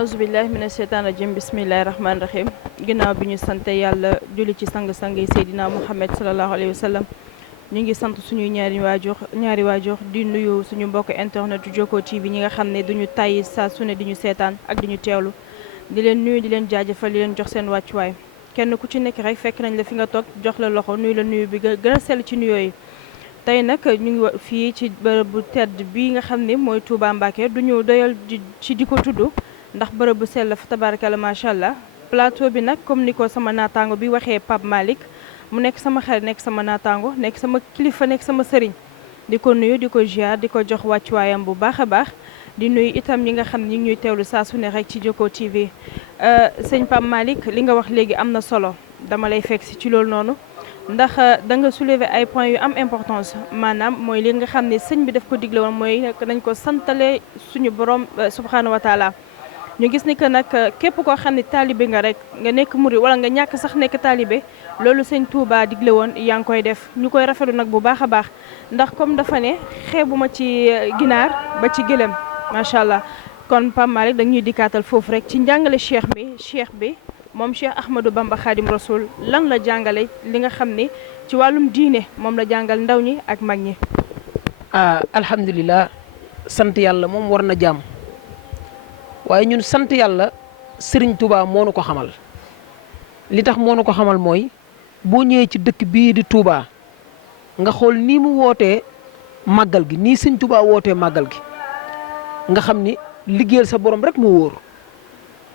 aousubillahi mina sheytaan rajim bismillahi rahmaani rahim ginnaaw bi ñu sante yàlla julli ci sang-sang yi Seydina Muhammad salallahu alayhi wa sallam ñu ngi sant suñuy ñaari waajur di nuyu suñu mbokk internet Jokko TV ñi nga xam ne duñu tàyyi saa su ne di ñu seetaan ak di ñu teewlu di leen nuyu di leen jaajëfal di leen jox seen wàccuwaay kenn ku ci nekk rek fekk nañ la fi nga toog jox la loxo nuyu la nuyu bi gën a sell ci nuyoo yi tey nag ñu ngi fii ci bërëb bu tedd bi nga xam ne mooy Touba Mbacké duñu doyal ci di ko tudd ndax bërëb bu sell fa tabarakalla macha allah plateau bi nag comme ni ko sama naataango bi waxee Pape Malick mu nekk sama xarit nekk sama naataango nekk sama kilifa nekk sama sëriñ di ko nuyu di ko ziar di ko jox wàccuwaayam bu baax a baax di nuyu itam ñi nga xam ne ñu ngi ñuy teewlu saa su ne rek ci Jokko TV sëñ Pape Malick li nga wax léegi am na solo dama lay fekk si ci loolu noonu ndax da nga soulever ay points yu am importance maanaam mooy li nga xam ne sëñ bi daf ko digle woon mooy nañ ko santale suñu borom subhanahu wa taala ñu gis ni que nag képp koo xam ne taalibe nga rek nga nekk murid wala nga ñàkk sax nekk taalibe loolu sëñ Touba digle woon yaa ngi koy def ñu koy rafetlu nag bu baax a baax ndax comme dafa ne xeebuma ci ginaar ba ci gëlëm macha allah kon Pape Malick dañuy dikkaatal foofu rek ci njàngale cheikh bi moom Cheikh Ahmadou Bamba Khadim Rasoul lan la jàngale li nga xam ne ci wàllum diine moom la jàngal ndaw ñi ak mag ñi. alhamdulilah sant yàlla moom war na jàmm waaye ñun sant yàlla Serigne Touba moo nu ko xamal li tax moo nu ko xamal mooy boo ñëwee ci dëkk bii di Touba nga xool nii mu wootee màggal gi nii Serigne Touba wootee màggal gi nga xam ni liggéeyal sa borom rek moo wóor.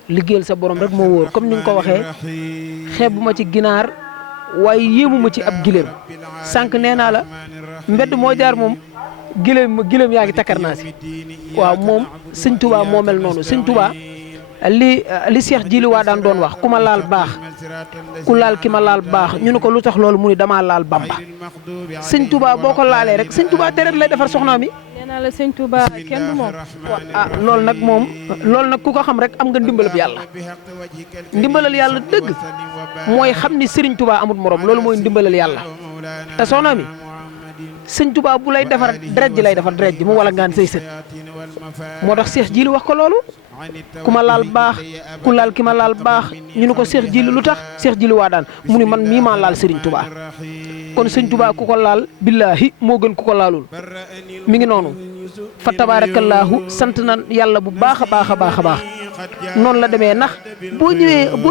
liggéeyal sa borom rek moo wóor comme ni nga ko waxee xeebuma ci ginaar waaye yéemuma ci ab giléem sànq nee naa la mbedd moo jaar moom giléem yaa ngi takkar naa si waaw moom sëñ Touba moo mel noonu sëñ Touba li Cheikh Jili waa daan doon wax ku ma laal baax ku laal ki ma laal baax ñu ne ko lu tax loolu mu ni damaa laal Bamba sëñ Touba boo ko laalee rek sëñ Touba deret lay defar soxnaam yi. nee naa la sëñ Touba kenn du moom. loolu nag moom loolu nag ku ko xam rek am nga ndimbalal yàlla ndimbalal yàlla dëgg mooy xam ni Serigne Touba amut morom loolu mooy ndimbalal yàlla te soxna mi sëñ Touba bu lay defar deret ji lay defar deret ji mu wala ngaan say sët moo tax Cheikh Jili wax ko loolu ku ma laal baax ku laal ki ma laal baax ñu ne ko Cheikh Jili lu tax Cheikh Jili waa daan mu ni man mii maa laal Serigne Touba kon sëñ Touba ku ko laal billaahi moo gën ku ko laalul mi ngi noonu fa tabaarakallaahu sant na yàlla bu baax a baax a baax a baax noonu la demee ndax boo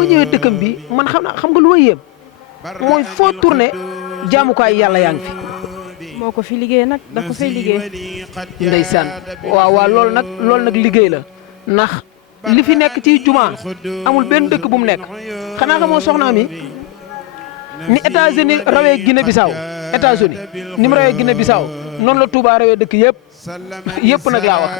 ñëwee dëkkam bi man xam nga lu ma yéem mooy foo tourné jaamukaay yàlla yaa ngi fi. moo ko fi liggéey nag da ko fay liggéey. ndeysaan waaw loolu nag liggéey la ndax li fi nekk ci jumaa amul benn dëkk bu mu nekk xanaa xamoo soxna mi ni États-Unis rawee Guinée Bissau États-Unis ni mu rawee Guinée Bissau noonu la Touba rawee dëkk yëpp nag laa wax.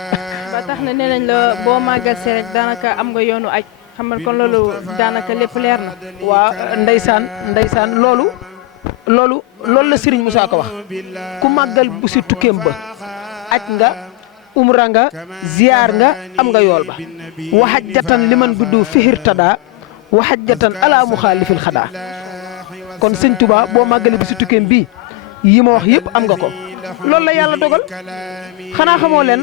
ba tax na nee nañ la boo màggal see rek daanaka am nga yoonu aj xam nga kon loolu daanaka lépp leer na. waaw ndeysaan loolu la Serigne Moussa ko wax ku màggal bu si tukkeem ba aj nga umra nga ziyaar nga am nga yool ba waxajjatan liman biddu fihirtada waxajjatan ala muxaalifil xadaa kon sëñ Touba boo màggali bu si tukkeem bii yi ma wax yëpp am nga ko loolu la yàlla dogal xanaa xamoo leen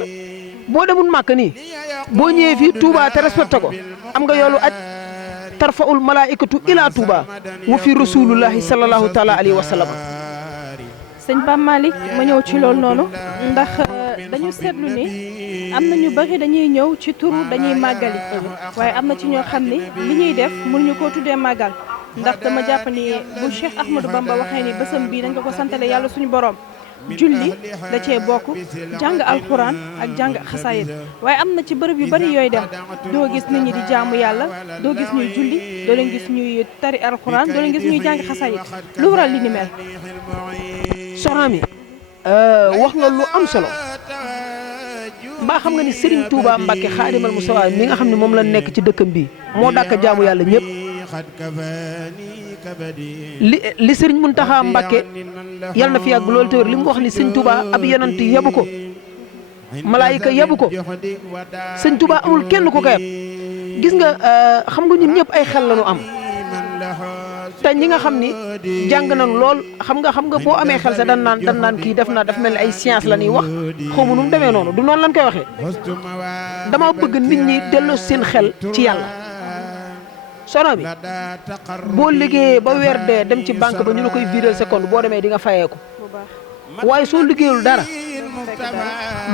boo demul màkk nii boo ñëwee fii Touba te respecté ko am nga yoolu aj tarfaul malaikatu ila Touba wa fi rasulullahi sallallahu taala alayhi wa sallam. sëñ Pape Malick ma ñëw ci loolu noonu ndax dañu seetlu ni am na ñu bari dañuy ñëw ci turu dañuy màggali waaye am na ci ñoo xam ni li ñuy def mënuñu koo tuddee màggal ndax dama jàpp ni bu Cheikh Ahmadou Bamba waxee ni bésam bii dañ ko santale yàlla suñu borom julli da cee bokk jàng alxuraan ak jàng xasaayid waaye am na ci bërëb yu bari yooyu dem doo gis nit ñi di jaamu yàlla doo gis ñuy julli doo leen gis ñuy tari alxuraan doo leen gis ñuy jàng xasaayid lu waral li ni mel. soxna mi wax nga lu am solo mbaa xam nga ni Serigne Touba Mbacké Xaadimal Mustafa mi nga xam ne moom la nekk ci dëkkam bi moo dàkk jaamu yàlla ñëpp li Serigne Mountakha Mbacké yàlla na fi yàgg loolu te wér li mu wax ni Serigne Touba ab yonent yebu ko malaayika yebu ko Serigne Touba amul kenn ku ko yeb gis nga xam nga ñun ñëpp ay xel la ñu am te ñi nga xam ni jàng nañ lool xam nga boo amee xel sa dan naan kii daf mel ni ay science la ñuy wax xaw ma nu mu demee noonu du noonu lañ koy waxee dama bëgg nit ñi delloo seen xel ci yàlla sono bi boo liggéeyee ba weer dee dem ci banque ba ñu la koy virer sa compte boo demee di nga fayeeku waaye soo liggéeyul dara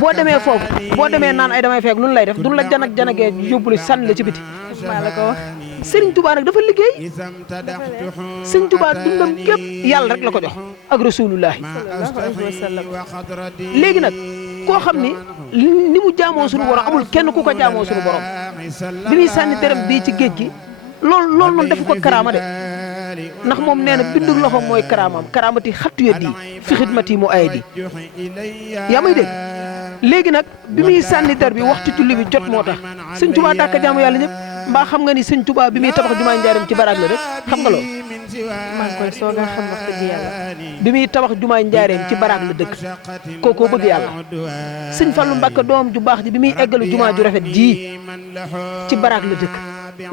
boo demee foofu boo demee naan ay damay fekk lu lay def duñ la janagee yóbbu la sànni la ci biti maa la ko wax Sëriñ Tuubaa nag dafa liggéey Sëriñ Tuubaa dundam gépp yàlla rek la ko jox ak rasulullahi sallallahu alayhi wa sallam léegi nag koo xam ni ni mu jaamoo suñu borom amul kenn ku ko jaamoo suñu borom bi muy sànni dërëm bii ci géej gi loolu noonu defu ko karaama de ndax moom nee na bindu loxo mooy karaamam karaamati xattu ya di fi xidmati mu ay di yaa may dégg léegi nag bi muy sànni der bi waxtu julli bi jot moo tax Sëñ Tuubaa dàkk jaamu yàlla ñëpp mbaa xam nga ni Sëñ Tuubaa bi muy tabax jumaa njaareem ci baraag la rek xam nga loolu maa ngi koy soog a xam wax dëgg yàlla bi muy tabax jumaa njaareem ci baraag la dëkk kookoo bëgg yàlla Sëñ Fallu Mbàkke doom ju baax ji bi muy eggalu jumaa ju rafet ji ci baraag la dëkk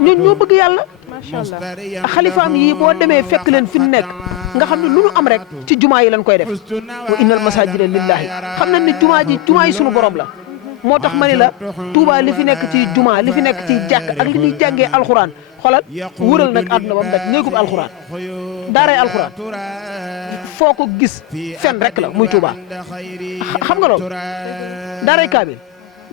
ñooñu ñoo bëgg yàlla macha allah xalifaam yi boo demee fekk leen fi mu nekk nga xam ne lu nu am rek ci jumaa yi lañ koy def wa innal masajida lillahi xam nañ ne jumaa yi sunu borom la moo tax ma ne la Touba li fi nekk ci jumaa li fi nekk ci jàkk ak li ñuy jàngee alxuraan xoolal wëral nag àdduna ba mu daj néegub alxuraan daaray alxuraan foo ko gis fen rek la muy Touba xam nga loolu daaray Kaabil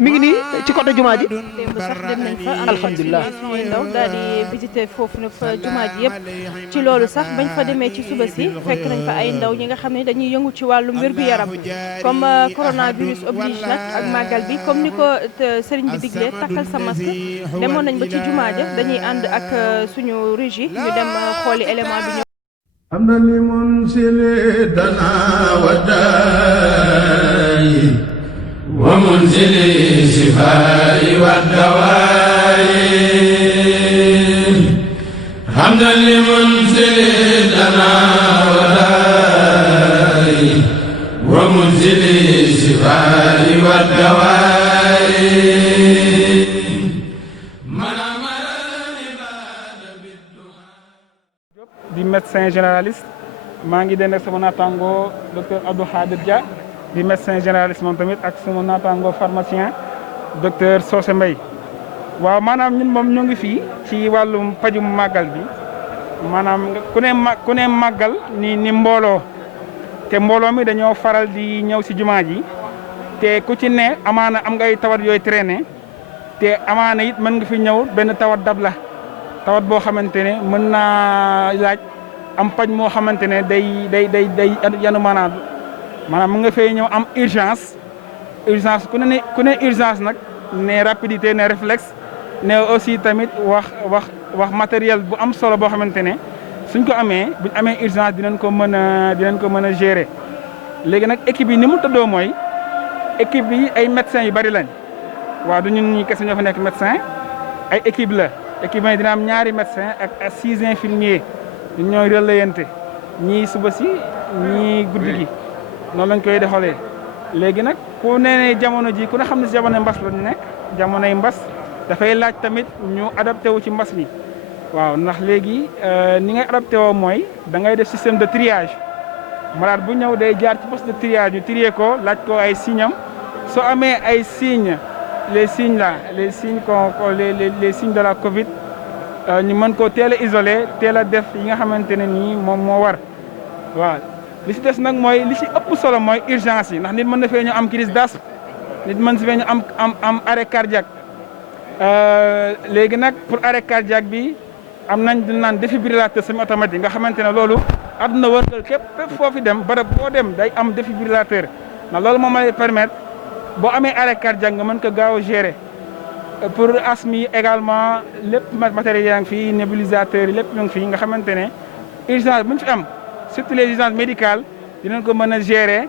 mi ngi nii ci côté jumaa ji démb sax dem nañ fa alhamdulilah suñuy ndaw daal di visiter foofu nag fa jumaa ji yëpp ci loolu sax bañ fa demee ci suba si fekk nañ fa ay ndaw ñi nga xam ne dañuy yëngu ci wàllum wér-gu-yaram comme coronavirus oblige nag ak màggal bi comme ni ko sëriñ bi diglee takkal sa masque demoon nañ ba ci jumaa ja dañuy ànd ak suñu régie ñu dem xooli élément bi ñëw am na li mun sili dana wadaay ومنزل الشفاء والدواء حمدا لمنزل لنا وداء ومنزل الشفاء والدواء di médecin généraliste maa ngi den ak sama naataango docteur Abdou Khadir Dia di médecin généraliste moom tamit ak sama naataango pharmacien docteur Socé Mbaye waaw maanaam ñun moom ñoo ngi fii ci wàllum pajum màggal bi maanaam ku ne màggal ni mbooloo te mbooloo mi dañoo faral di ñëw si jumaa ji te ku ci ne amaana am ngay tawat yooyu traîner te amaana it mën nga fi ñëw benn tawat dab la tawat boo xamante ne mën naa laaj am paj moo xamante ne day yanu maanaam mu nga fay ñëw am urgence ku ne urgence nag ne rapidité ne réflexe ne aussi tamit wax matériel bu am solo boo xamante ne suñ ko amee buñ amee urgence dinañ ko mën a gérer léegi nag équipe yi ni mu tëddoo mooy équipe bi ay médecins yu bari lañ waaw du ñun ñi kese ñoo fa nekk médecin ay équipe la équipe yi dina am ñaari médecin ak 6 infirmiers ñun ñooy relayante ñii suba si ñii guddi gi noonu lañ koy doxalee léegi nag ku nee jamono ji ku ne xam ne si jamonoy mbas lañu nekk jamonoy mbas dafay laaj tamit ñu adapté wu ci mbas mi waaw ndax léegi ni ngay adapté woo mooy da ngay def système de triage malade bu ñëw day jaar ci poste de triage ñu trier ko laaj ko ay signes am soo amee ay signes les signes de la Covid ñu mën ko teel a isolé teel a def yi nga xamante ne nii moom moo war waaw. li si des nag mooy li si ëpp solo mooy urgence yi ndax nit mën na fee ñu am crise d'asthme nit mën si fee ñu am arrêt cardiaque léegi nag pour arrêt cardiaque bi am nañ di naan défibrillateur semi automatique nga xamante ne loolu àdduna wërngal képp foofu dem barab boo dem day am défibrillateur ndax loolu moom lay permettre boo amee arrêt cardiaque nga mën ko gaaw a gérer pour asthme yi également lépp matériel yaa ngi fii nébulisateur yi lépp ñu ngi fii nga xamante ne urgence bu ñu fi am surtout les urgences médicales dinañ ko mën a gérer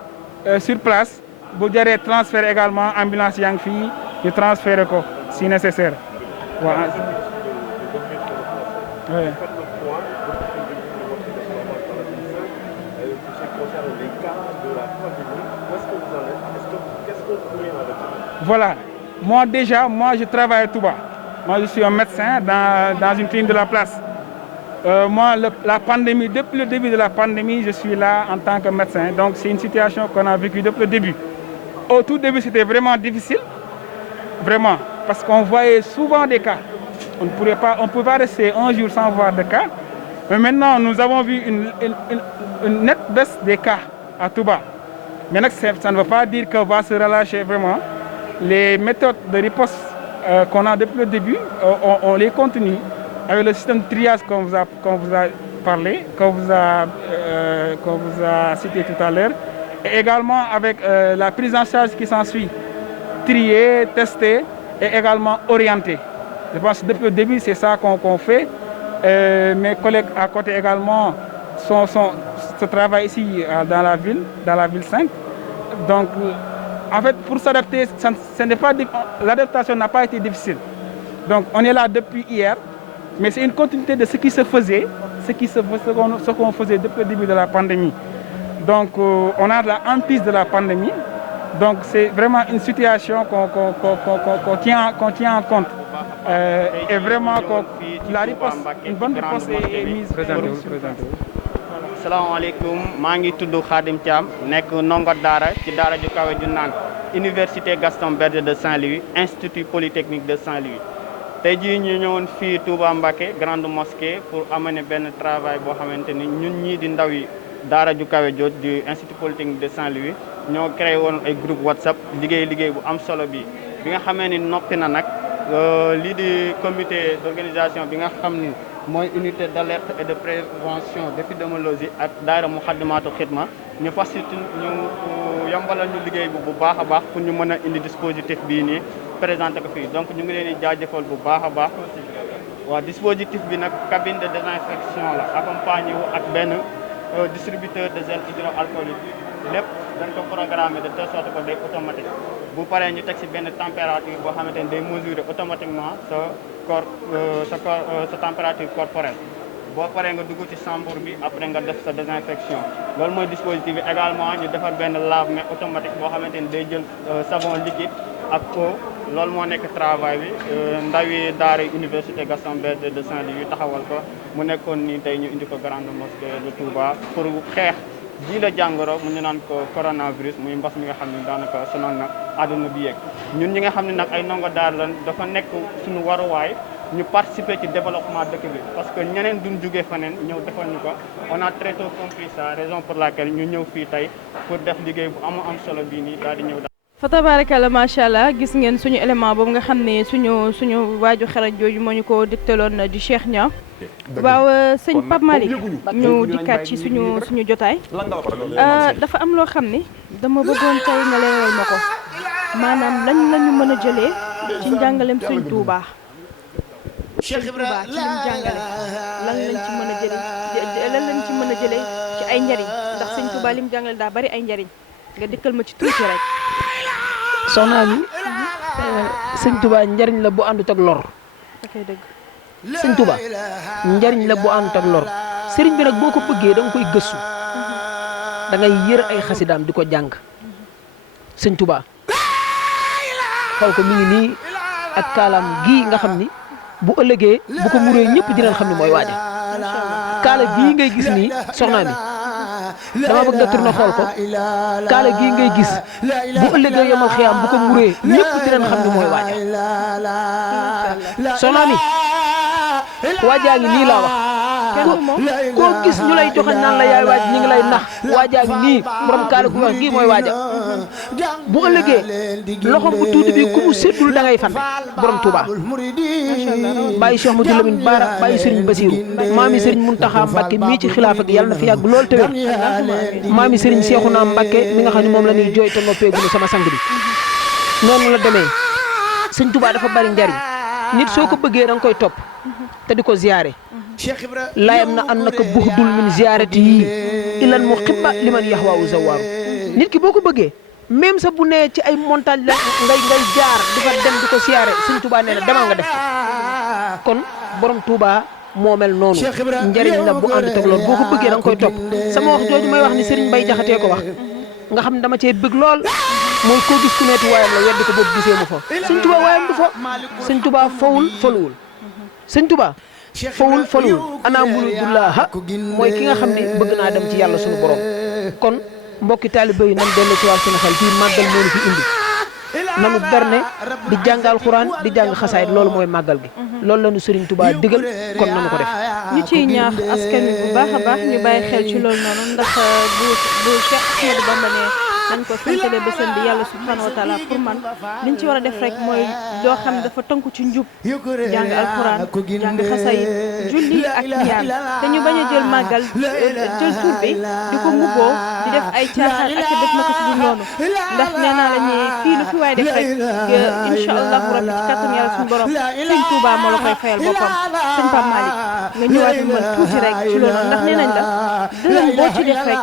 sur place bu jaree transfert également ambulance yaa ngi fii ñu transférer ko si nécessaire waaw. Oui. Voilà, moi je travaille à Touba. Moi je suis un médecin dans une clinique de la place. Moi, la pandémie, depuis le début de la pandémie, je suis là en tant que médecin. Donc, c'est une situation qu'on a vécue depuis le début. Au tout début, c'était vraiment difficile, vraiment, parce qu'on voyait souvent des cas. On ne pouvait pas rester un jour sans voir de cas. Mais maintenant, nous avons vu une nette baisse des cas à Touba. Maintenant, ça ne veut pas dire qu'on va se relâcher vraiment. Les méthodes de riposte qu'on a depuis le début, on les continue avec le système de triage qu'on vous a parlé, qu'on vous a cité tout à l'heure, et également avec la prise en charge qui s'ensuit, trier, tester et également orienter. Je pense que depuis le début, c'est ça qu'on fait. Mes collègues à côté également se travaillent ici dans la ville 5. Donc, en fait, pour s'adapter, l'adaptation n'a pas été difficile. Donc, on est là depuis hier, mais c'est une continuité de ce qui se faisait, ce qu'on faisait depuis le début de la pandémie. Donc, on a de la hantise de la pandémie. Donc, c'est vraiment une situation qu'on tient en compte. Et vraiment, la riposte, une bonne réponse est mise. Salaamaaleykum, maa ngi tudd Khadim Thiam nekk ndongo daara ci daara ju kawe ju naan Université Gaston Berger de Saint-Louis, Institut Polytechnique de Saint-Louis. tey jii ñu ñëwoon fii Touba Mbacké grande mosquée pour amener benn travail boo xamante ni ñun ñii di ndaw yi daara ju kawe jooj du Institut Polytechnique de Saint-Louis ñoo créé woon ay groupe WhatsApp liggéey bu am solo bi nga xamee ni noppi na nag lii di comité d'organisation bi nga xam ni mooy unité d'alerte et de prévention d'épidémiologie ak daara Moukhaddamatoul Khidma ñu facilité ñu yombalal ñu liggéey bu baax a baax pour ñu mën a indi dispositif bii nii présenté ko fii donc ñu ngi leen di jaajëfal bu baax a baax. waaw dispositif bi nag cabine de désinfection la accompagné wu ak benn distributeur de gel hydroalcoolique lépp dañ ko programmé de telle sorte que day automatique bu paree ñu teg si benn température boo xamante ni day mesurer automatiquement sa température corporelle boo paree nga dugg ci chambre bi après nga def sa désinfection loolu mooy dispositif bi également ñu defar benn lave-mains automatique boo xamante ni day jël savon liquide ak eau loolu moo nekk travail bi ndawi daara Université Gaston Berger de Saint-Louis yu taxawal ko mu nekkoon nii tey ñu indi ko grande mosquée de Touba pour xeex ji la jàngoro mu ñu naan ko coronavirus muy mbas mi nga xam ne daanaka sonal na àdduna bi yeeg ñun ñi nga xam ne nag ay ndongo daara lan dafa nekk suñu waruwaay ñu participer ci développement dëkk bi parce que ñeneen duñ jógee faneen ñëw defal ñu ko on a très tôt compris ça raison pour laquelle ñu ñëw fii tey pour def liggéey bu am solo bii nii daal di ñëw fa tabaarakalla macha allah gis ngeen suñu élément boobu nga xam ne suñu waaju xarañ jooju moo ñu ko dégtaloon di Cheikh Niang. waaw sëñ Pape Malick ñu dikkaat ci suñu jotaay. dafa am loo xam ne dama bëggoon tey nga leeral ma ko maanaam lañ lañu mën a jëlee ci njàngaleem sëñ Touba. Cheikh Touba ci lim jàngale lan lañ ci mën a jëlee ci ay njariñ ndax sëñ Touba lim jàngale daa bari ay njariñ nga dikkal ma ci tuuti rek. soxna mi sëñ Touba njariñ la bu àndut ak lor. ok dëgg. sëñ Touba njariñ la bu àndut ak lor sëriñ bi nag boo ko bëggee da nga koy gëstu da ngay yër ay xasidaam di ko jàng sëñ Touba xool ko mi ngi nii ak kaalaam gii nga xam ni bu ëllëgee bu ko muree ñëpp dinañ xam ni mooy waaja kaala gii ngay gis nii soxna mi dama bëgg nga tourné xool ko kaala gii ngay gis bu ëllëgee yomal xiyaam bu ko muree ñëpp dinañ xam ni mooy waaja soxna mi waajaa ngi nii laa wax koo gis ñu lay joxañ naan la yaay waaj ñi ngi lay nax waajaa ngi nii borom kaala gu wax gii mooy waaja bu ëllëgee loxo bu tuuti bi ku mu seddul da ngay fan borom Touba bàyyi Cheikh Madou Lamine Bara bàyyi Serigne Bassirou maami Serigne Mountakha Mbacké mii ci xilaafa gi yàlla na fi yàgg lool te wér maami Serigne Cheikhouna Mbacké mi nga xam ne moom la ñuy jooy te noppeegunu sama sang bi noonu la demee sëñ Touba dafa bari njariñ nit soo ko bëggee da nga koy topp te di ko ziyaare layam na an naka buxdul min ziyaarati yi ilan mu xibba liman yaxwaawu zawaaru nit ki boo ko bëggee même sa bu nee ci ay montagne la ngay jaar di fa dem di ko siyaare sëñ Touba nee na demal nga def kon borom Touba moo mel noonu njariñ la bu ànd teg lool boo ko bëggee da nga koy topp sama wax jooju may wax ni Serigne Mbaye Jaxate ko wax nga xam ne dama cee bëgg lool mooy koo gis ku neeti waayam la weddi ko boobu gisee mu fa sëñ Touba waayam du fa sëñ Touba fawul faluwul sëñ Touba fawul falul ana muridullaha mooy ki nga xam ne bëgg naa dem ci yàlla suñu borom kon mbokki taalibe yi nan dellu ci wàll seen xel fii màggal moo ñu fi indi nanu berne di jàng alxuraan di jàng xasaayit loolu mooy màggal gi loolu la ñu Serigne Touba digal kon nanu ko def ñu ciy ñaax askan wi bu baax a baax ñu bàyyi xel ci loolu noonu ndax bu Cheikh Ahmadou Bamba ne nañ ko santale bésam bi yàlla subhanahu wa taala pour man liñ ci war a def rek mooy doo xam dafa tënku ci njub jàng alxuraan jàng xasaayit julli ak ñaan te ñu bañ a jël màggal jël tur bi di ko mubboo di def ay caaxaan ak def na ko ci du noonu ndax nee naa la ni fii lu fi waay def rek incha allahu rabbi ci kattan yàlla suñu borom sëñ Touba moo la koy fayal boppam sëñ Pape Malick nga ñëwaat ñu mën tuuti rek ci loolu ndax nee nañ la dërëm boo ci def rek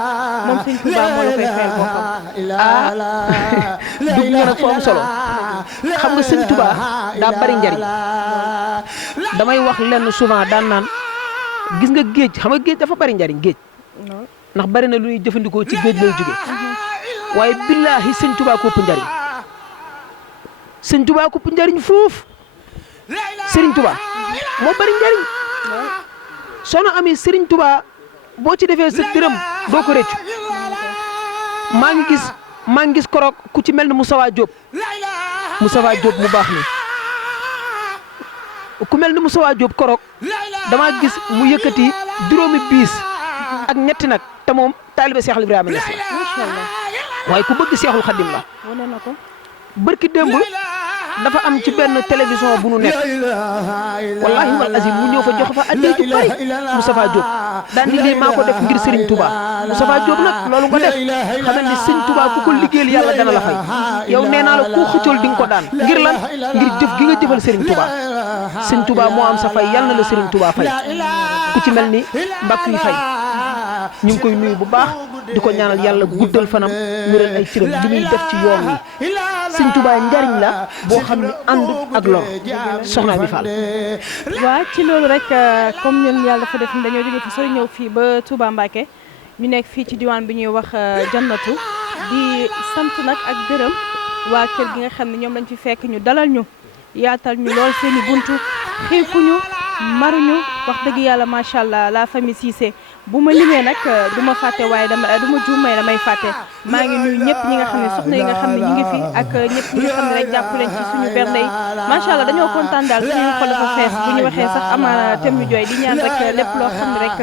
moom sëñ Touba moo la koy fayal boppam dugg nga nag fu am solo xam nga sëñ Touba daa bari njariñ damay wax lenn souvent daan naan gis nga géej xam nga géej dafa bari njariñ géej ndax bari na lu ñuy jëfandikoo ci géej lay jóge waaye billaahi sëñ Touba ko ëpp njariñ sëñ Touba ko ëpp njariñ foofu Serigne Touba moo bari njariñ soo na amee Serigne Touba boo ci defee sa dërëm doo ko rëccu maa ngi gis korok ku ci mel ne Moustapha Diop mu baax ni ku mel ne Moustapha Diop korok dama gis mu yëkkati juróomi biis ak ñetti nag te moom taalibe Cheikh Ibrahima Niass la macha allah waaye ku bëgg Cheikhul Khadim la wane na ko barki démb dafa am ci benn télévision bu nu nekk wallahi wal azim mu ñëw fa jox fa addiya ju bari Moustapha Diop daan ni lii maa ko def ngir Serigne Touba Moustapha Diop nag loolu nga def xamal ni Serigne Touba ku ko liggéeyal yàlla dana la fay yow nee naa la ku xëccool di nga ko daan ngir lan ngir jëf gi nga jëfal Serigne Touba Serigne Touba moo am sa fay yàlla na la Serigne Touba fay ku ci mel ni mbàkk yi fay ñu ngi koy nuyu bu baax di ko ñaanal yàlla guddal fanam wéral ay cëram li muy def ci yoon wi Serigne Touba njariñ la boo xam ne àndut ak lor soxna bi Fall. waaw ci loolu rek comme ñun yàlla dafa def dañoo jóge fi sooy ñëw fii ba Touba Mbacké ñu nekk fii ci diwaan bi ñuy wax jannatu di sant nag ak gërëm waa kër gi nga xam ne ñoom lañ fi fekk ñu dalal ñu yaatal ñu lool seen i buntu xiifuñu maruñu wax dëgg yàlla macha allah la famille Cissé bu ma limee nag du ma fàtte waaye du ma juumee damay fàtte maa ngi nuyu ñëpp ñi nga xam ne soxna yi nga xam ne ñu ngi fi ak ñëpp ñi nga xam ne rek jàpp leen ci suñu bernde yi macha allah dañoo kontaan daal suñu xol dafa fees bu ñu waxee sax amaana tem ñu jooy di ñaan rek lépp loo xam ne rek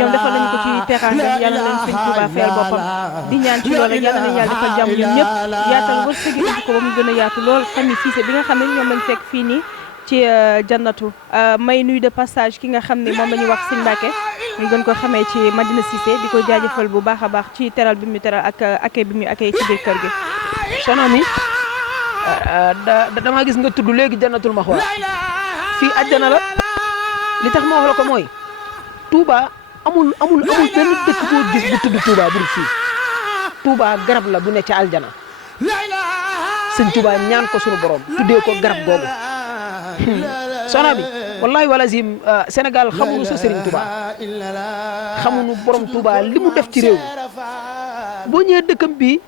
ñoom defal nañu ko ci teraanga yàlla leen sëñ Touba fayal boppam di ñaan ci loolu rek yàlla nañu yàlla defal jàmm ñun ñëpp yaatal wërsëg yi ko ba mu gën a yaatu lool famille Cissé bi nga xam ne ñoom lañ fekk fii nii ci jannatu may nuyu de passage ki nga xam ne moom la ñuy wax sëñ Mbacké ñu gën ko xamee ci Madina Cissé di ko jaajëfal bu baax a baax ci teral bi mu teral ak accueil bi mu accueil ci biir kër gi. soxna mi dama gis nga tudd léegi jannatul maxwa fii àjjana la li tax ma wax la ko mooy Touba amul benn dëkk boo gis bu tudd Touba bu dul fii Touba garab la bu ne ci aljana sëñ Touba ñaan ko sunu borom tuddee ko garab googu soxna bi wallahi wala zim Sénégal xamuñu sa Serigne Touba xamuñu borom Touba li mu def ci réew boo ñëwee dëkkam bi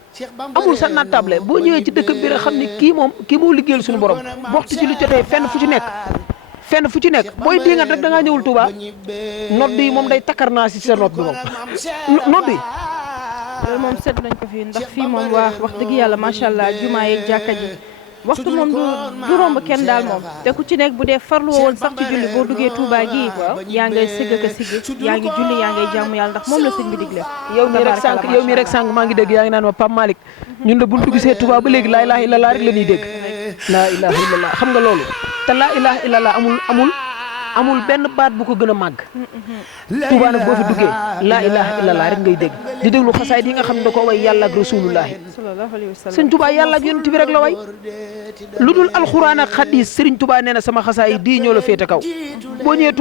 amul sa nattable boo ñëwee ci dëkkam bi rek xam ne kii moo liggéeyal suñu borom waxtu ci lu jotee fenn fu ci nekk booy dingat rek da ngaa ñëwul Touba nodd yi moom day takkar naa si sa nodd bi moom nodd yi loolu moom seet nañ ko fii ndax fii moom wax dëgg yàlla macha allah jumaa yeeg jàkka ji waxtu moom du romb kenn daal moom te ku ci nekk bu dee farlu woon sax ci julli boo duggee Touba gii yaa ngay sigg ka sigg yaa ngi julli yaa ngay jaamu yàlla ndax moom la sëñ bi digle yow mii rek sànq maa ngi dégg yaa ngi naan ma Pape Malick ñun de bu ñu duggsee Touba ba léegi laa ilaha illallah rek la ñuy dégg laa ilaha illallah xam nga loolu te laa ilaha illallah amul benn baat bu ko gën a màgg Touba nag boo fi duggee laa ilaha illallah rek ngay dégg di déglu xasaayid yi nga xam ne da ko way yàlla ak rasulullahi sëñ Touba yàlla ak yonent bi rek la way lu dul alxuraan ak xadis Serigne Touba nee na sama xasaayid di ñoo la féete kaw boo ñëwee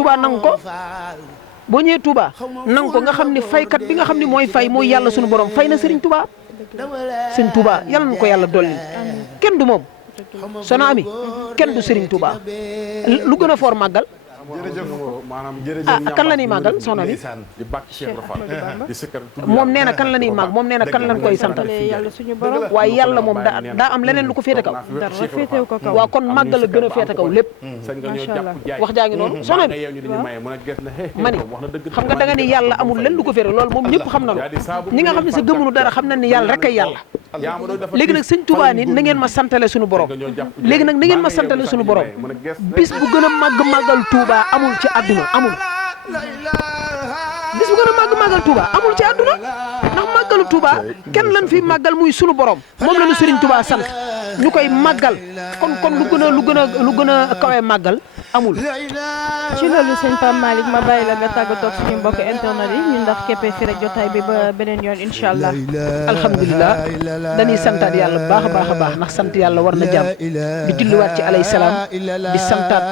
Touba nang ko nga xam ne faykat bi nga xam ne mooy fay mooy yàlla sunu borom fay na Serigne Touba sëñ Touba yàlla na ko yàlla dolli kenn du moom sono ami kenn du Serigne Touba lu gën a foor màggal jërëjëf maanaam kan la ñuy màggal soxna bi di bàkk Cheikh Rafal di sikkar moom nee na kan la ñuy màgg moom nee na kan lañ koy santal yàlla suñu borom waaye yàlla moom daa am leneen lu ko féete kaw dara féetewu ko kaw waaw kon màggal la gën a féete kaw lépp macha allah wax jaa ngi noonu soxna bi ma ni xam nga da nga ni yàlla amul lenn lu ko féete loolu moom ñëpp xam na ñi nga xam ne sa gëmunu dara xam na ni yàlla rek ay yàlla léegi nag sëñ Tuubaa ni na ngeen ma santale suñu borom léegi nag na ngeen ma santale suñu borom bis bu gën a màggal Tuubaa amul ci àdduna amul bis bu gën a màggal Tuubaa amul ci àdduna ndax màggalu Tuubaa kenn lan fi màggal muy sunu borom moom la ñu Sëriñ Tuubaa sant ñu koy màggal kon lu gën a kawee màggal amul. ci loolu sëñ Pape Malick ma bàyyi la nga tàggatoo ak suñu mbokk internet yi ñu ndax keppee fi rek jotaay bi ba beneen yoon incha allah. alhamdulilah dañuy santaat yàlla bu baax a baax a baax ndax sant yàlla war na jàmm di julliwaat ci alayhi salaam di santaat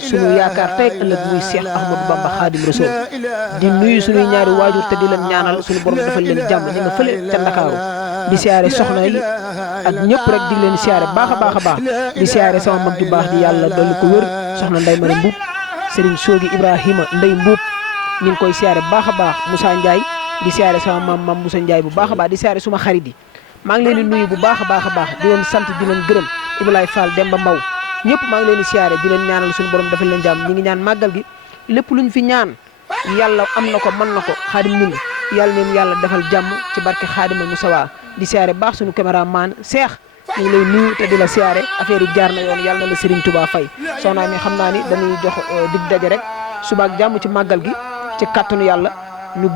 suñu yaakaar tey ëllëg muy Cheikh Ahmadou Bamba Khadim Rasoul di nuyu suñuy ñaari waajur te di leen ñaanal suñu borom defal leen jàmm ñu nga fële ca Ndakaaru di siyaare soxna yi ak ñëpp rek di leen siyaare baax a baax a baax di siyaare sama mag ju baax di yàlla dolli ko wér soxna Ndeye Mane Mbuub Serigne Soogi Ibrahima Ndeye Mbuub ñu ngi koy siyaare bu baax a baax Moussa Ndiaye di siyaare sama maam Moussa Ndiaye bu baax a baax di siyaare suma xarit yi maa ngi leen di nuyu bu baax a baax a baax di leen sant di leen gërëm Ibrahima Fall Demba Mbaw ñëpp maa ngi leen di siyaare di leen ñaanal suñu borom defal leen jàmm ñi ngi ñaan màggal gi lépp luñ fi ñaan yàlla am na ko mën na ko xaadim ñi ngi yàlla neen yàlla defal jàmm ci barke xaadima Musawa di siyaare baax suñu caméraman Cheikh ñu ngi lay nuyu te di la siyaare affaire yi jaar na yoon yàlla na la Serigne Touba fay soxna mi xam naa ni dañuy jox dig daje rek suba ak jàmm ci màggal gi ci kàttanu yàlla ñu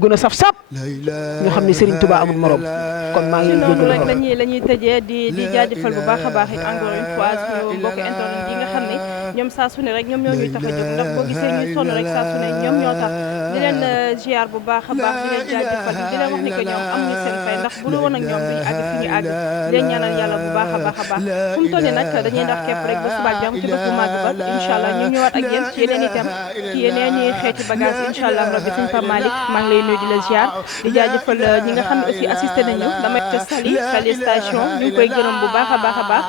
gën a saf-sap ñu xam ne Serigne Touba amul morom kon maa ngi noonu rek la ñuy tëjee di jaajëfal bu baax a baax it encore une fois suñu mbokk internet yi nga xam ne ñoom saa su ne rek ñoom ñoo ñuy tax a jóg ndax boo gisee ñuy sonn rek saa su ne ñoom ñoo tax di leen ziar bu baax a baax di leen jaajëfal di leen wax ni que ñoom amuñu seen fay ndax bu dul woon ak ñoom duñu àgg fi ñu àgg di leen ñaanal yàlla bu baax a baax a baax fu mu toll nii nag dañuy ndax képp rek ba suba ak jàmm ci bés bu màgg ba incha allah ñu ñëwaat ak yéen ci yeneen itam ci yeneen i xeeti bagage incha allah rabbi sëñ Pape Malick maa ngi lay nuyu di la ziar di jaajëfal ñi nga xam ne aussi assisté nañu damay te Sali station ñu ngi koy gërëm bu baax a baax a baax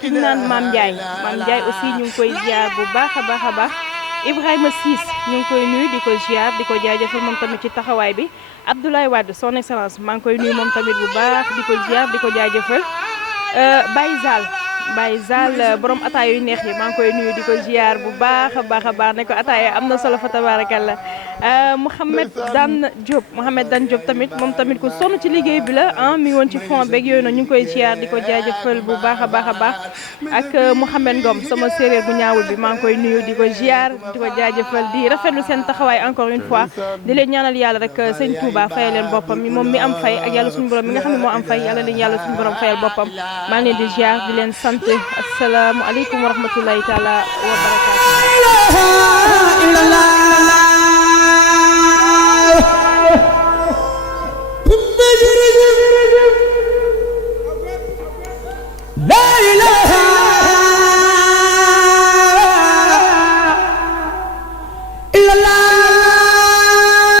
ki ñu naan Mame Ndiaye aussi ñu ngi koy ziar bu baax a baax a baax Ibrahima Ciss ñu ngi koy nuyu di ko ziar di ko jaajëfal moom tamit ci taxawaay bi Abdoulaye Wade son excellence maa ngi koy nuyu moom tamit bu baax di ko ziar di ko jaajëfal Baye Zal borom ataaya yu neex yi maa ngi koy nuyu di ko ziar bu baax a baax a baax ne ko ataaya am na solo fa tabarakallah Mouhamed Dan Diop tamit moom tamit ku sonn ci liggéey bi la mi ngi woon ci fond beeg yooyu noonu ñu ngi koy ziar di ko jaajëfal bu baax a baax a baax ak Mouhamed Ngom sama séeréer bu ñaawul bi maa ngi koy nuyu di ko ziar di ko jaajëfal di rafetlu seen taxawaay encore une fois di leen ñaanal yàlla rek sëñ Touba fayal leen boppam moom mi am fay ak yàlla suñu borom mi nga xam ne moo am fay yàlla leen yàlla suñu borom fayal boppam maa ngi leen di ziar di leen sant assalaamu aleykum wa rahmatullahi taala wa barakaatu.